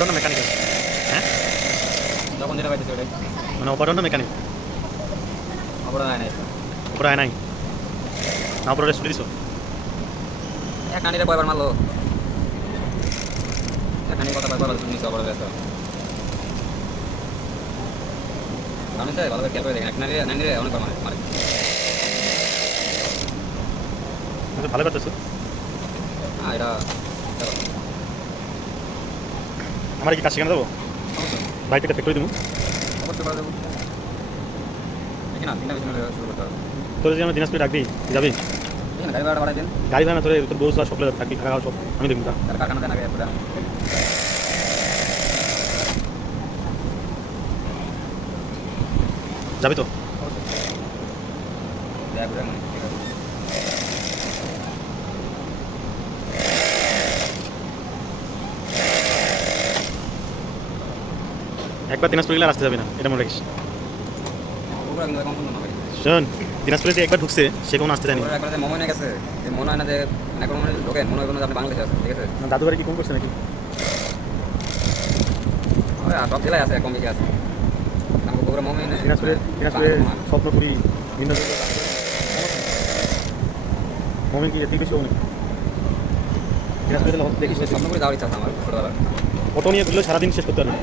Operator না mechanic আছে? হ্যাঁ, যখন যেটা পাইতেছে ওটাই মানে অপারেটর না মেকানিক? অপরাধ হয় নাই। উপরে আয় নাই না, উপরে ছুটি দিছো? এক কানিরে কয়বার মারলো, এক কানি কথা কয়বার নিচে অপরাধ আছে কারণ স্যার ভালো করে খেয়াল করে দেখেন, এক নানিরে অনেকবার মারে মারে। তুমি তো ভালো করতেছো। হ্যাঁ এটা আমার কি কাজ শেখানো দেবো? বাইকটা একটা ফ্যাক্টরি দেবো। অবশ্যই করা দেবো, দেখি না 3টা বেশি শুরু করতে হবে। তোর যদি আমরা দিনাজপুরে ডাক দিই, যাবি? দেখি না গাড়ি ভাড়া বাড়াই দিন, গাড়ি ভাড়া না, তোর বউ সকলে থাকবি, থাকা খাওয়া সব আমি দেখবো। তার কারখানা দেন আগে পুরা যাবি তো? দেখ পুরা মানে ঠিক আছে। একবার দিনাজপুর গেলে আর আসতে যাবি না, এটা মনে রাখিস। পুরা কিন্তু এখন শুনুন না ভাই, শোন, দিনাজপুরে যে একবার ঢুকছে সে কোনো আসতে জানি পুরা একবার যে মনে হয়ে গেছে, মনে হয় না যে মানে কোনো মনে ঢোকেন, মনে হয় যে আপনি বাংলাদেশে আছেন, ঠিক আছে। দাদু বাড়ি কি কম করছে নাকি? ওই সব জেলায় আছে, কম বেশি আছে। আমাকে বগুড়া মমিন দিনাজপুরে স্বপ্নপুরি ভিন্ন মমিন কি এত বেশি অনেক দিনাজপুরে দেখিস। স্বপ্ন করে যাওয়ার ইচ্ছা আছে আমার ছোটবেলা। অটো নিয়ে ঘুরলেও সারাদিন শেষ করতে পারবি।